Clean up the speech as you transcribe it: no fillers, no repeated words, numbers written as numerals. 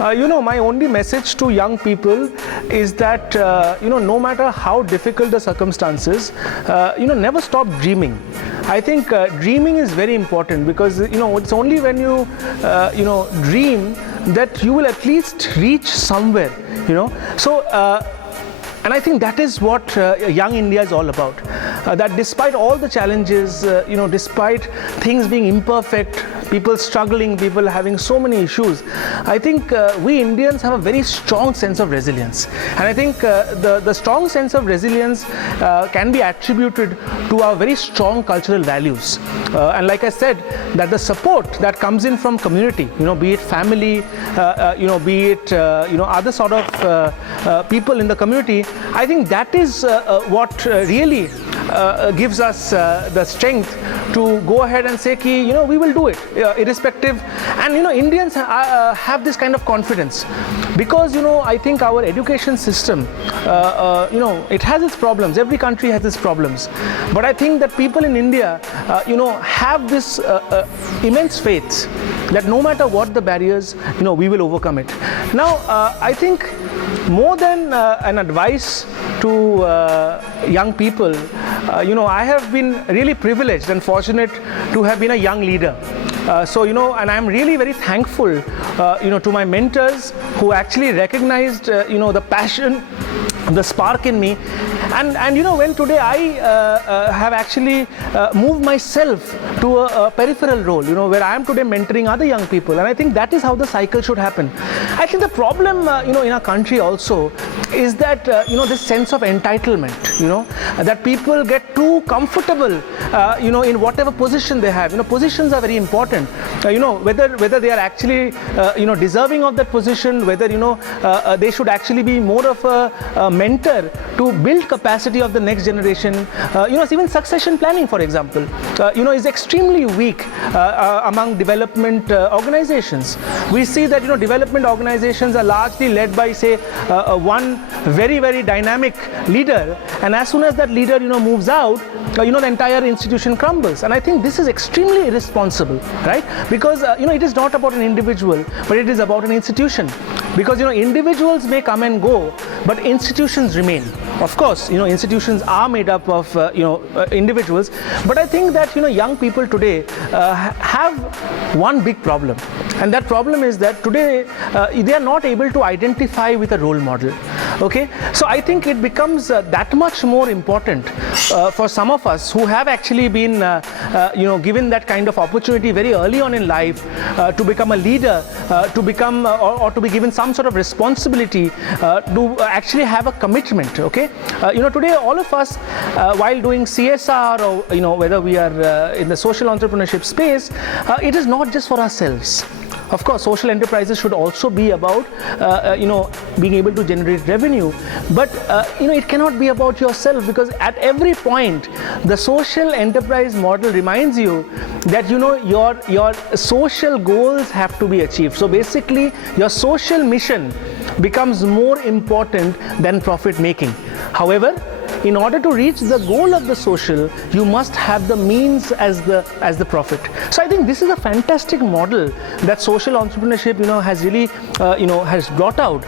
My only message to young people is that, no matter how difficult the circumstances, never stop dreaming. I think dreaming is very important because, it's only when you, dream that you will at least reach somewhere, So, and I think that is what Young India is all about. That despite all the challenges, despite things being imperfect, people struggling, people having so many issues, I think we Indians have a very strong sense of resilience. And I think the strong sense of resilience can be attributed to our very strong cultural values. And like I said, that the support that comes in from community, be it family, be it, other sort of people in the community, I think that is what really gives us the strength to go ahead and say, we will do it, irrespective. And, Indians have this kind of confidence because, I think our education system, it has its problems. Every country has its problems. But I think that people in India, have this immense faith that no matter what the barriers, we will overcome it. Now, I think more than an advice to young people, I have been really privileged and fortunate to have been a young leader. And I'm really very thankful, to my mentors who actually recognized, the passion, the spark in me. And when today I have actually moved myself to a peripheral role, where I am today mentoring other young people. And I think that is how the cycle should happen. I think the problem, in our country also is that, this sense of entitlement, that people get too comfortable, in whatever position they have. Positions are very important. Whether they are actually, deserving of that position, whether, they should actually be more of a mentor to build capacity of the next generation. Even succession planning, for example, is extremely weak among development organizations. We see that, development organizations are largely led by, say, one very, very dynamic leader, and as soon as that leader, moves out, the entire institution crumbles. And I think this is extremely irresponsible, right? Because, it is not about an individual, but it is about an institution. Because, individuals may come and go, but institutions remain. Of course, institutions are made up of, individuals. But I think that, young people today have one big problem. And that problem is that today they are not able to identify with a role model. Okay, so I think it becomes that much more important for some of us who have actually been, given that kind of opportunity very early on in life to become a leader, to become or to be given some sort of responsibility, to actually have a commitment. Okay, today all of us, while doing CSR or whether we are in the social entrepreneurship space, it is not just for ourselves. Of course, social enterprises should also be about, being able to generate revenue. But, it cannot be about yourself, because at every point, the social enterprise model reminds you that, your social goals have to be achieved. So basically, your social mission becomes more important than profit making. However, in order to reach the goal of the social, you must have the means as the profit. So I think this is a fantastic model that social entrepreneurship, has really, has brought out.